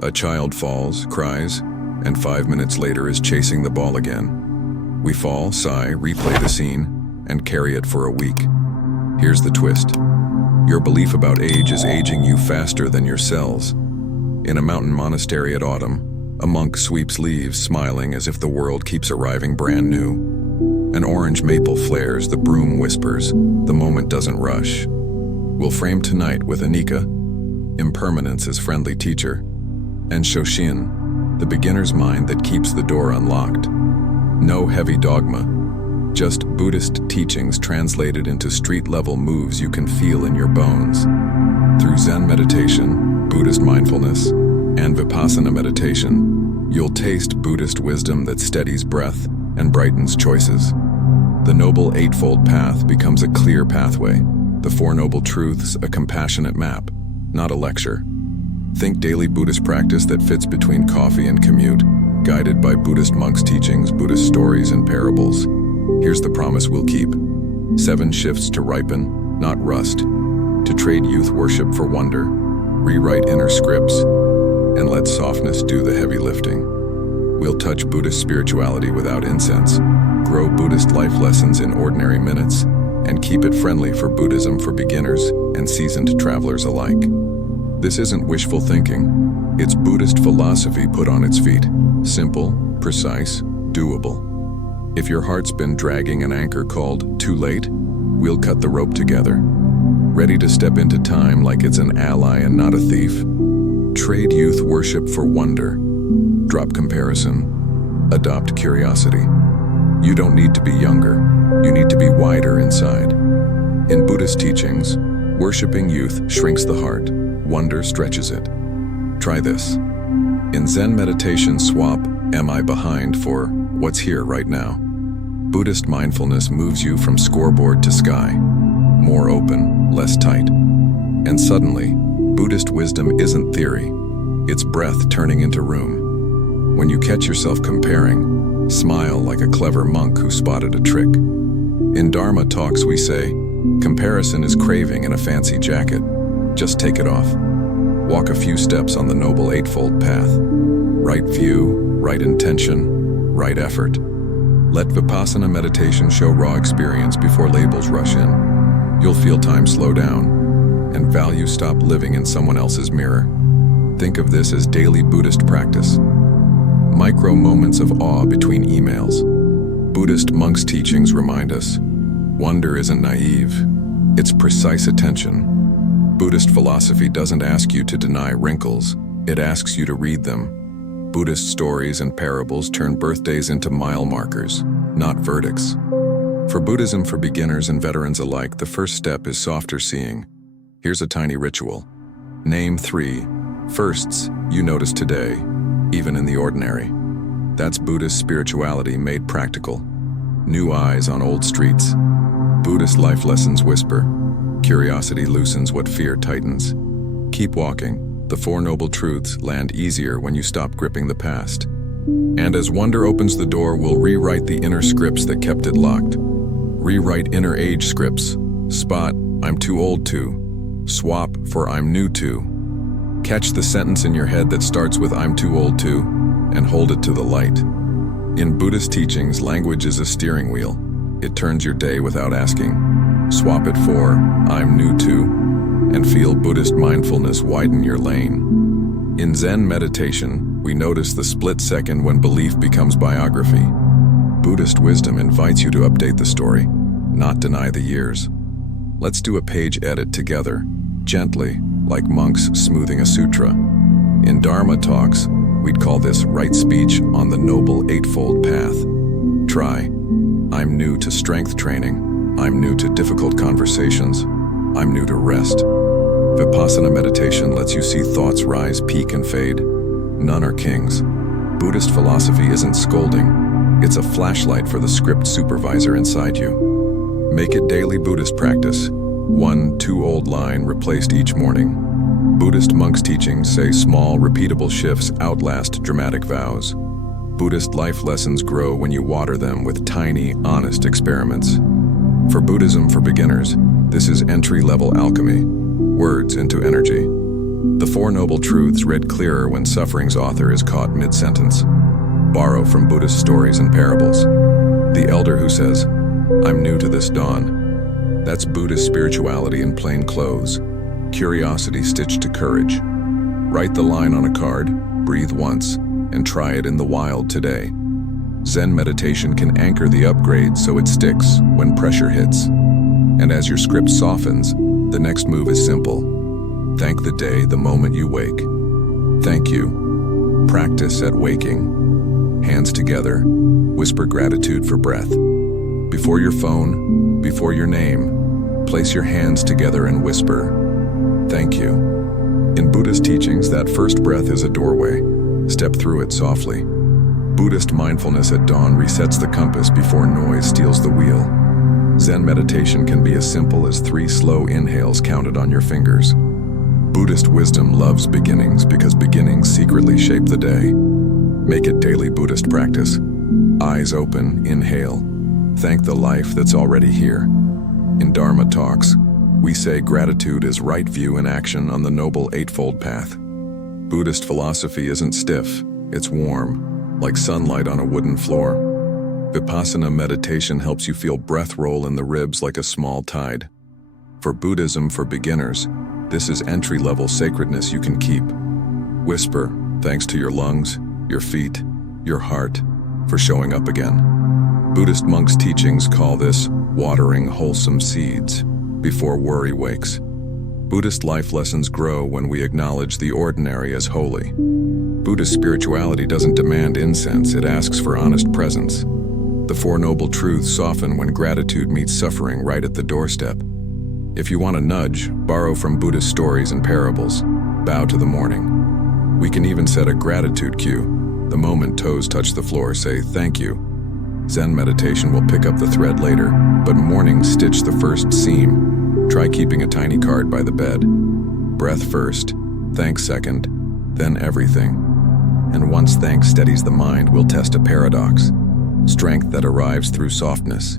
A child falls, cries, and 5 minutes later is chasing the ball again. We fall, sigh, replay the scene, and carry it for a week. Here's the twist. Your belief about age is aging you faster than your cells. In a mountain monastery at autumn, a monk sweeps leaves, smiling as if the world keeps arriving brand new. An orange maple flares, the broom whispers, the moment doesn't rush. We'll frame tonight with Anika, impermanence as friendly teacher, and Shoshin, the beginner's mind that keeps the door unlocked. No heavy dogma, just Buddhist teachings translated into street-level moves you can feel in your bones. Through Zen meditation, Buddhist mindfulness, and Vipassana meditation, you'll taste Buddhist wisdom that steadies breath and brightens choices. The Noble Eightfold Path becomes a clear pathway, the Four Noble Truths a compassionate map, not a lecture. Think daily Buddhist practice that fits between coffee and commute, guided by Buddhist monks' teachings, Buddhist stories, and parables. Here's the promise we'll keep. 7 shifts to ripen, not rust, to trade youth worship for wonder, rewrite inner scripts, and let softness do the heavy lifting. We'll touch Buddhist spirituality without incense, grow Buddhist life lessons in ordinary minutes, and keep it friendly for Buddhism for beginners and seasoned travelers alike. This isn't wishful thinking. It's Buddhist philosophy put on its feet. Simple, precise, doable. If your heart's been dragging an anchor called too late, we'll cut the rope together. Ready to step into time like it's an ally and not a thief. Trade youth worship for wonder. Drop comparison. Adopt curiosity. You don't need to be younger. You need to be wider inside. In Buddhist teachings, worshiping youth shrinks the heart. Wonder stretches it. Try this. In Zen meditation, swap "Am I behind" for "What's here right now?" Buddhist mindfulness moves you from scoreboard to sky, more open, less tight. And suddenly, Buddhist wisdom isn't theory, it's breath turning into room. When you catch yourself comparing, smile like a clever monk who spotted a trick. In Dharma talks we say, comparison is craving in a fancy jacket. Just take it off. Walk a few steps on the Noble Eightfold Path. Right view, right intention, right effort. Let Vipassana meditation show raw experience before labels rush in. You'll feel time slow down, and value stop living in someone else's mirror. Think of this as daily Buddhist practice. Micro moments of awe between emails. Buddhist monks' teachings remind us, wonder isn't naive, it's precise attention. Buddhist philosophy doesn't ask you to deny wrinkles, it asks you to read them. Buddhist stories and parables turn birthdays into mile markers, not verdicts. For Buddhism for beginners and veterans alike, the first step is softer seeing. Here's a tiny ritual. Name 3 firsts you notice today, even in the ordinary. That's Buddhist spirituality made practical. New eyes on old streets. Buddhist life lessons whisper. Curiosity loosens what fear tightens. Keep walking. The Four Noble Truths land easier when you stop gripping the past. And as wonder opens the door, we'll rewrite the inner scripts that kept it locked. Rewrite inner age scripts. Spot, I'm too old to. Swap for I'm new to. Catch the sentence in your head that starts with I'm too old to, and hold it to the light. In Buddhist teachings, language is a steering wheel. It turns your day without asking. Swap it for I'm new to, and feel Buddhist mindfulness widen your lane. In Zen meditation, we notice the split second when belief becomes biography. Buddhist wisdom invites you to update the story, not deny the years. Let's do a page edit together, gently, like monks smoothing a sutra. In Dharma talks, we'd call this right speech on the Noble Eightfold Path. Try, I'm new to strength training. I'm new to difficult conversations. I'm new to rest. Vipassana meditation lets you see thoughts rise, peak, and fade. None are kings. Buddhist philosophy isn't scolding. It's a flashlight for the script supervisor inside you. Make it daily Buddhist practice. 1 too old line replaced each morning. Buddhist monks' teachings say small, repeatable shifts outlast dramatic vows. Buddhist life lessons grow when you water them with tiny, honest experiments. For Buddhism for beginners, this is entry-level alchemy, words into energy. The Four Noble Truths read clearer when suffering's author is caught mid-sentence. Borrow from Buddhist stories and parables. The elder who says, "I'm new to this dawn." That's Buddhist spirituality in plain clothes. Curiosity stitched to courage. Write the line on a card, breathe once, and try it in the wild today. Zen meditation can anchor the upgrade so it sticks when pressure hits. And as your script softens, the next move is simple. Thank the day the moment you wake. Thank you. Practice at waking. Hands together, whisper gratitude for breath. Before your phone, before your name, place your hands together and whisper, "Thank you." In Buddhist teachings, that first breath is a doorway. Step through it softly. Buddhist mindfulness at dawn resets the compass before noise steals the wheel. Zen meditation can be as simple as 3 slow inhales counted on your fingers. Buddhist wisdom loves beginnings because beginnings secretly shape the day. Make it daily Buddhist practice. Eyes open, inhale. Thank the life that's already here. In Dharma talks, we say gratitude is right view in action on the Noble Eightfold Path. Buddhist philosophy isn't stiff, it's warm, like sunlight on a wooden floor. Vipassana meditation helps you feel breath roll in the ribs like a small tide. For Buddhism for beginners, this is entry-level sacredness you can keep. Whisper, thanks to your lungs, your feet, your heart, for showing up again. Buddhist monks' teachings call this watering wholesome seeds before worry wakes. Buddhist life lessons grow when we acknowledge the ordinary as holy. Buddhist spirituality doesn't demand incense, it asks for honest presence. The Four Noble Truths soften when gratitude meets suffering right at the doorstep. If you want a nudge, borrow from Buddhist stories and parables. Bow to the morning. We can even set a gratitude cue. The moment toes touch the floor, say thank you. Zen meditation will pick up the thread later, but morning stitch the first seam. Try keeping a tiny card by the bed. Breath first, thanks second, then everything. And once thanks steadies the mind, we'll test a paradox. Strength that arrives through softness.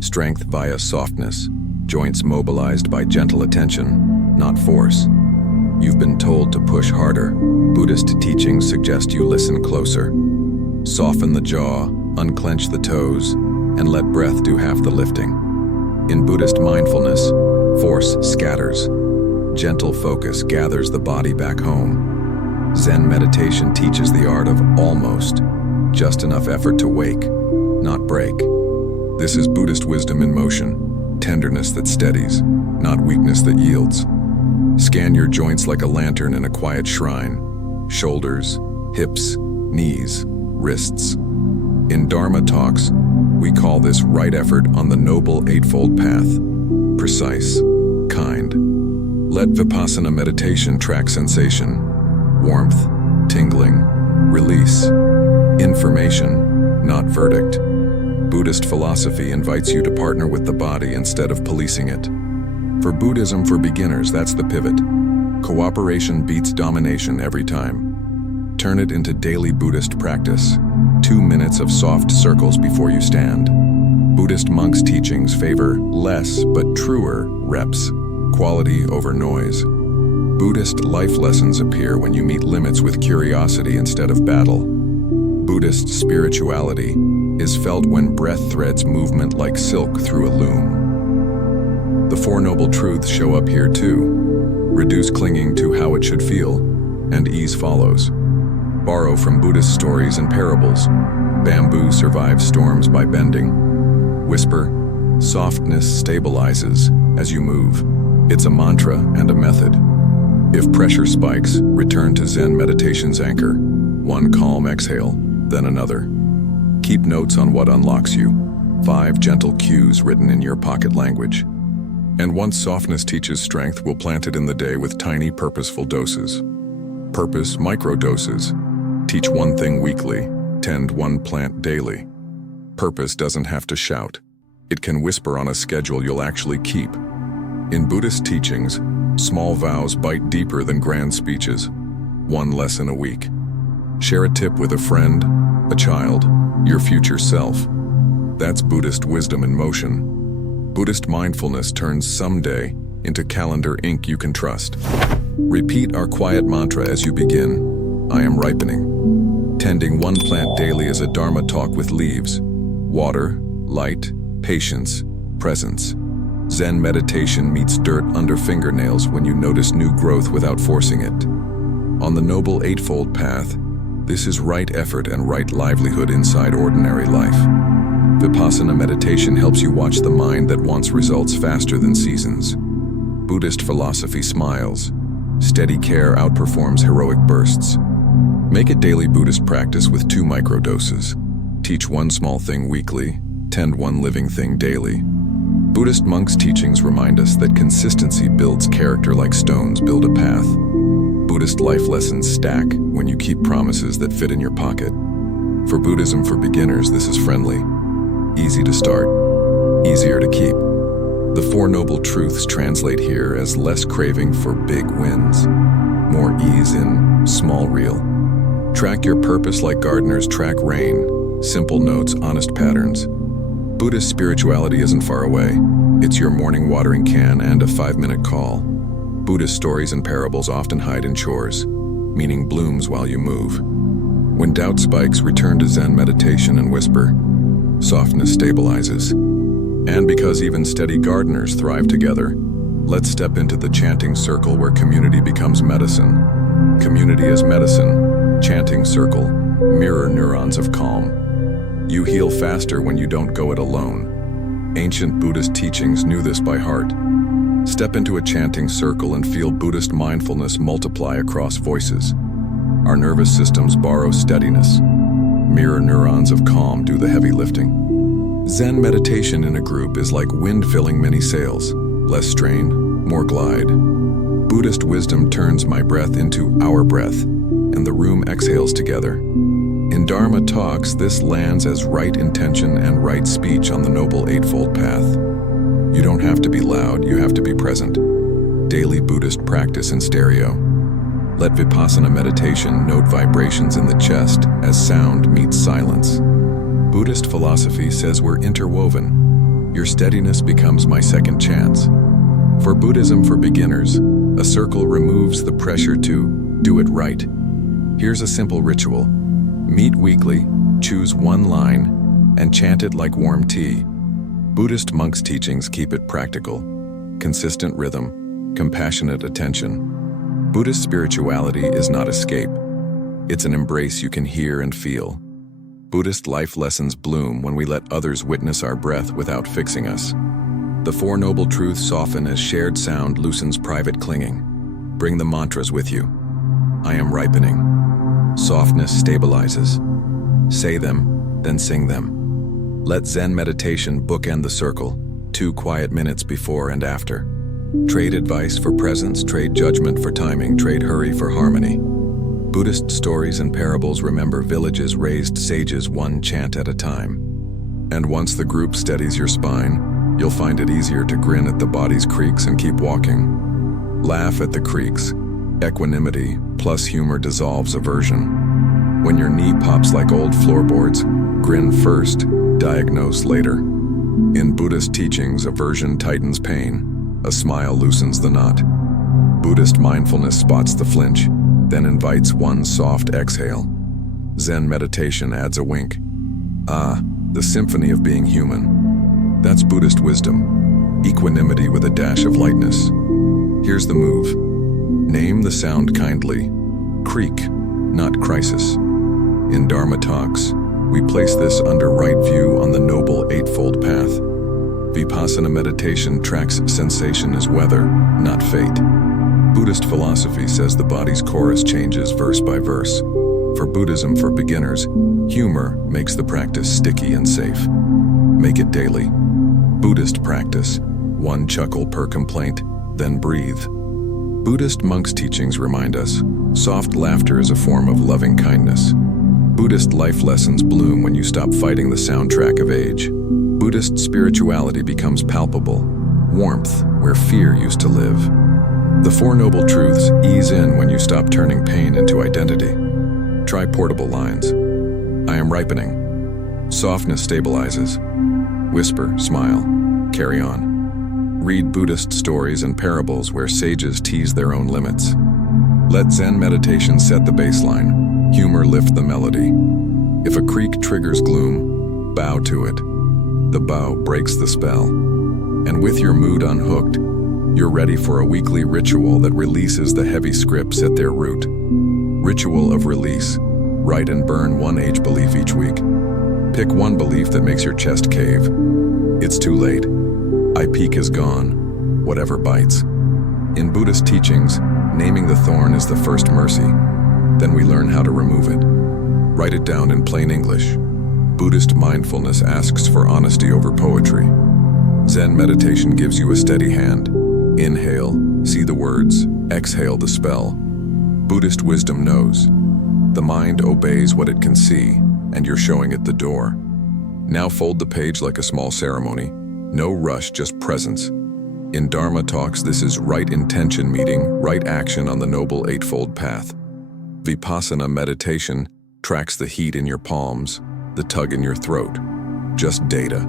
Strength via softness. Joints mobilized by gentle attention, not force. You've been told to push harder. Buddhist teachings suggest you listen closer. Soften the jaw, unclench the toes, and let breath do half the lifting. In Buddhist mindfulness, force scatters. Gentle focus gathers the body back home. Zen meditation teaches the art of almost. Just enough effort to wake, not break. This is Buddhist wisdom in motion, tenderness that steadies, not weakness that yields. Scan your joints like a lantern in a quiet shrine. Shoulders, hips, knees, wrists. In Dharma talks, we call this right effort on the Noble Eightfold Path. Precise, kind. Let Vipassana meditation track sensation. Warmth, tingling, release. Information, not verdict. Buddhist philosophy invites you to partner with the body instead of policing it. For Buddhism for beginners, that's the pivot. Cooperation beats domination every time. Turn it into daily Buddhist practice. 2 minutes of soft circles before you stand. Buddhist monks' teachings favor less but truer reps, quality over noise. Buddhist life lessons appear when you meet limits with curiosity instead of battle. Buddhist spirituality is felt when breath threads movement like silk through a loom. The Four Noble Truths show up here too. Reduce clinging to how it should feel, and ease follows. Borrow from Buddhist stories and parables. Bamboo survives storms by bending. Whisper, softness stabilizes as you move. It's a mantra and a method. If pressure spikes, return to Zen meditation's anchor. One calm exhale, then another. Keep notes on what unlocks you. 5 gentle cues written in your pocket language. And once softness teaches strength, we'll plant it in the day with tiny purposeful doses. Purpose, microdoses. Teach one thing weekly, tend one plant daily. Purpose doesn't have to shout. It can whisper on a schedule you'll actually keep. In Buddhist teachings, small vows bite deeper than grand speeches. 1 lesson a week. Share a tip with a friend, a child, your future self. That's Buddhist wisdom in motion. Buddhist mindfulness turns someday into calendar ink you can trust. Repeat our quiet mantra as you begin. I am ripening. Tending one plant daily is a Dharma talk with leaves. Water, light, patience, presence. Zen meditation meets dirt under fingernails when you notice new growth without forcing it. On the Noble Eightfold Path, this is right effort and right livelihood inside ordinary life. Vipassana meditation helps you watch the mind that wants results faster than seasons. Buddhist philosophy smiles. Steady care outperforms heroic bursts. Make it daily Buddhist practice with 2 microdoses. Teach one small thing weekly, tend one living thing daily. Buddhist monks' teachings remind us that consistency builds character like stones build a path. Buddhist life lessons stack when you keep promises that fit in your pocket. For Buddhism for beginners, this is friendly, easy to start, easier to keep. The 4 Noble Truths translate here as less craving for big wins, more ease in small real. Track your purpose like gardeners track rain, simple notes, honest patterns. Buddhist spirituality isn't far away. It's your morning watering can and a 5-minute call. Buddhist stories and parables often hide in chores, meaning blooms while you move. When doubt spikes, return to Zen meditation and whisper. Softness stabilizes. And because even steady gardeners thrive together, let's step into the chanting circle where community becomes medicine. Community is medicine. Chanting circle. Mirror neurons of calm. You heal faster when you don't go it alone. Ancient Buddhist teachings knew this by heart. Step into a chanting circle and feel Buddhist mindfulness multiply across voices. Our nervous systems borrow steadiness. Mirror neurons of calm do the heavy lifting. Zen meditation in a group is like wind filling many sails. Less strain, more glide. Buddhist wisdom turns my breath into our breath, and the room exhales together. In Dharma talks, this lands as right intention and right speech on the Noble Eightfold Path. You don't have to be loud, you have to be present. Daily Buddhist practice in stereo. Let Vipassana meditation note vibrations in the chest as sound meets silence. Buddhist philosophy says we're interwoven. Your steadiness becomes my second chance. For Buddhism for beginners, a circle removes the pressure to do it right. Here's a simple ritual. Meet weekly, choose one line, and chant it like warm tea. Buddhist monks' teachings keep it practical. Consistent rhythm, compassionate attention. Buddhist spirituality is not escape. It's an embrace you can hear and feel. Buddhist life lessons bloom when we let others witness our breath without fixing us. The 4 Noble Truths soften as shared sound loosens private clinging. Bring the mantras with you. I am ripening. Softness stabilizes. Say them, then sing them. Let Zen meditation bookend the circle, 2 quiet minutes before and after. Trade advice for presence, trade judgment for timing, trade hurry for harmony. Buddhist stories and parables remember villages raised sages one chant at a time. And once the group steadies your spine, you'll find it easier to grin at the body's creaks and keep walking. Laugh at the creaks. Equanimity plus humor dissolves aversion. When your knee pops like old floorboards, grin first, diagnose later. In Buddhist teachings, aversion tightens pain. A smile loosens the knot. Buddhist mindfulness spots the flinch, then invites one soft exhale. Zen meditation adds a wink. Ah, the symphony of being human. That's Buddhist wisdom. Equanimity with a dash of lightness. Here's the move. Name the sound kindly. Creak, not crisis. In Dharma talks, we place this under right view on the Noble Eightfold Path. Vipassana meditation tracks sensation as weather, not fate. Buddhist philosophy says the body's chorus changes verse by verse. For Buddhism for beginners, humor makes the practice sticky and safe. Make it daily. Buddhist practice, 1 chuckle per complaint, then breathe. Buddhist monks' teachings remind us, soft laughter is a form of loving kindness. Buddhist life lessons bloom when you stop fighting the soundtrack of age. Buddhist spirituality becomes palpable, warmth where fear used to live. The 4 Noble Truths ease in when you stop turning pain into identity. Try portable lines. I am ripening. Softness stabilizes. Whisper, smile, carry on. Read Buddhist stories and parables where sages tease their own limits. Let Zen meditation set the baseline. Humor lift the melody. If a creak triggers gloom, bow to it. The bow breaks the spell. And with your mood unhooked, you're ready for a weekly ritual that releases the heavy scripts at their root. Ritual of release. Write and burn one age belief each week. Pick one belief that makes your chest cave. It's too late. I peak is gone. Whatever bites. In Buddhist teachings, naming the thorn is the first mercy. Then we learn how to remove it. Write it down in plain English. Buddhist mindfulness asks for honesty over poetry. Zen meditation gives you a steady hand. Inhale, see the words. Exhale the spell. Buddhist wisdom knows. The mind obeys what it can see, and you're showing it the door. Now fold the page like a small ceremony. No rush, just presence. In Dharma talks, this is right intention meeting, right action on the Noble Eightfold Path. Vipassana meditation tracks the heat in your palms, the tug in your throat. Just data.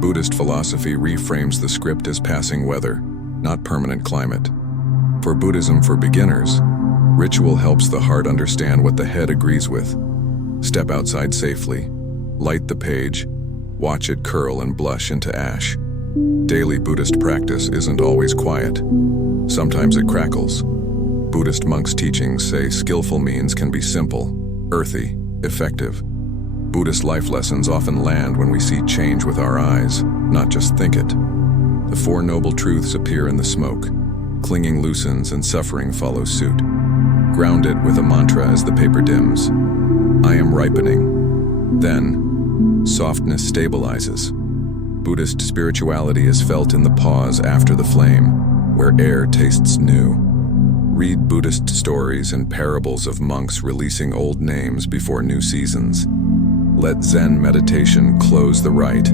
Buddhist philosophy reframes the script as passing weather, not permanent climate. For Buddhism for beginners, ritual helps the heart understand what the head agrees with. Step outside safely, light the page, watch it curl and blush into ash. Daily Buddhist practice isn't always quiet. Sometimes it crackles. Buddhist monks' teachings say skillful means can be simple, earthy, effective. Buddhist life lessons often land when we see change with our eyes, not just think it. The Four Noble Truths appear in the smoke. Clinging loosens and suffering follows suit. Ground it with a mantra as the paper dims. I am ripening. Then, softness stabilizes. Buddhist spirituality is felt in the pause after the flame, where air tastes new. Read Buddhist stories and parables of monks releasing old names before new seasons. Let Zen meditation close the rite.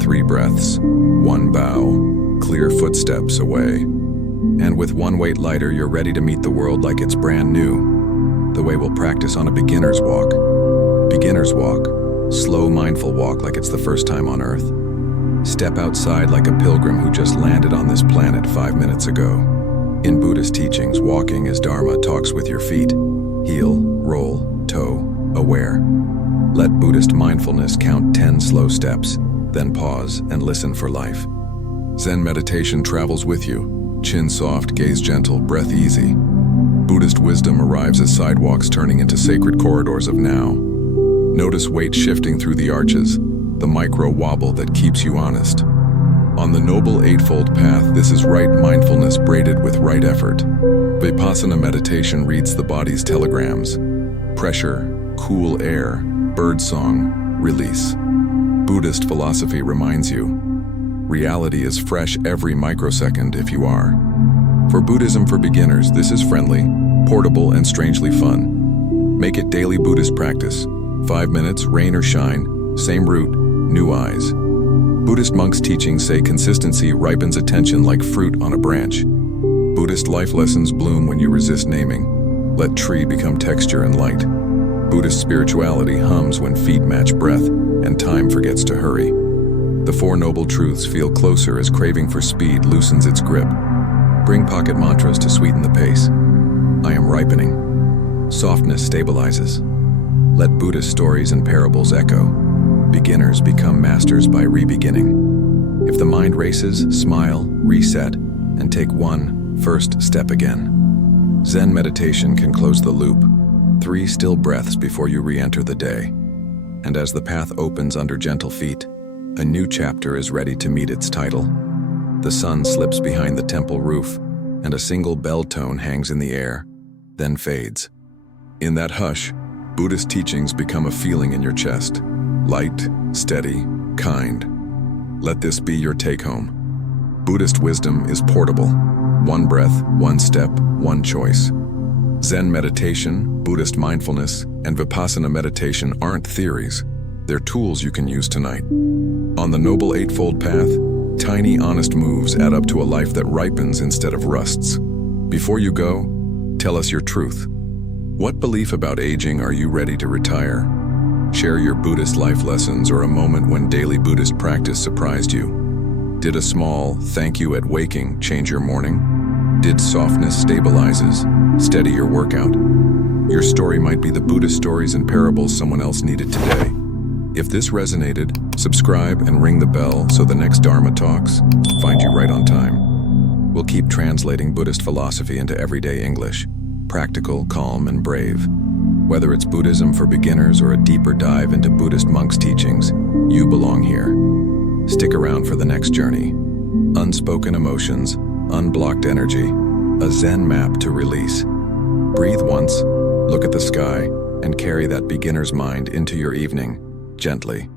3 breaths, 1 bow, clear footsteps away. And with one weight lighter, you're ready to meet the world like it's brand new. The way we'll practice on a beginner's walk. Beginner's walk, slow mindful walk like it's the first time on earth. Step outside like a pilgrim who just landed on this planet 5 minutes ago. In Buddhist teachings, walking is Dharma talks with your feet. Heel, roll, toe, aware. Let Buddhist mindfulness count 10 slow steps, then pause and listen for life. Zen meditation travels with you. Chin soft, gaze gentle, breath easy. Buddhist wisdom arrives as sidewalks turning into sacred corridors of now. Notice weight shifting through the arches, the micro wobble that keeps you honest. On the Noble Eightfold Path, this is right mindfulness braided with right effort. Vipassana meditation reads the body's telegrams. Pressure, cool air, birdsong, release. Buddhist philosophy reminds you, reality is fresh every microsecond if you are. For Buddhism for beginners, this is friendly, portable, and strangely fun. Make it daily Buddhist practice. 5 minutes, rain or shine, same route, new eyes. Buddhist monks' teachings say consistency ripens attention like fruit on a branch. Buddhist life lessons bloom when you resist naming. Let tree become texture and light. Buddhist spirituality hums when feet match breath and time forgets to hurry. The Four Noble Truths feel closer as craving for speed loosens its grip. Bring pocket mantras to sweeten the pace. I am ripening. Softness stabilizes. Let Buddhist stories and parables echo. Beginners become masters by re-beginning. If the mind races, smile, reset, and take one first step again. Zen meditation can close the loop. 3 still breaths before you re-enter the day. And as the path opens under gentle feet, a new chapter is ready to meet its title. The sun slips behind the temple roof, and a single bell tone hangs in the air, then fades. In that hush, Buddhist teachings become a feeling in your chest. Light, steady, kind. Let this be your take-home. Buddhist wisdom is portable. 1 breath, 1 step, 1 choice. Zen meditation, Buddhist mindfulness, and Vipassana meditation aren't theories. They're tools you can use tonight. On the Noble Eightfold Path, tiny, honest moves add up to a life that ripens instead of rusts. Before you go, tell us your truth. What belief about aging are you ready to retire? Share your Buddhist life lessons or a moment when daily Buddhist practice surprised you. Did a small thank you at waking change your morning? Did softness stabilizes, steady your workout? Your story might be the Buddhist stories and parables someone else needed today. If this resonated, subscribe and ring the bell so the next Dharma talks find you right on time. We'll keep translating Buddhist philosophy into everyday English, practical, calm, and brave. Whether it's Buddhism for beginners or a deeper dive into Buddhist monks' teachings, you belong here. Stick around for the next journey. Unspoken emotions, unblocked energy, a Zen map to release. Breathe once, look at the sky, and carry that beginner's mind into your evening, gently.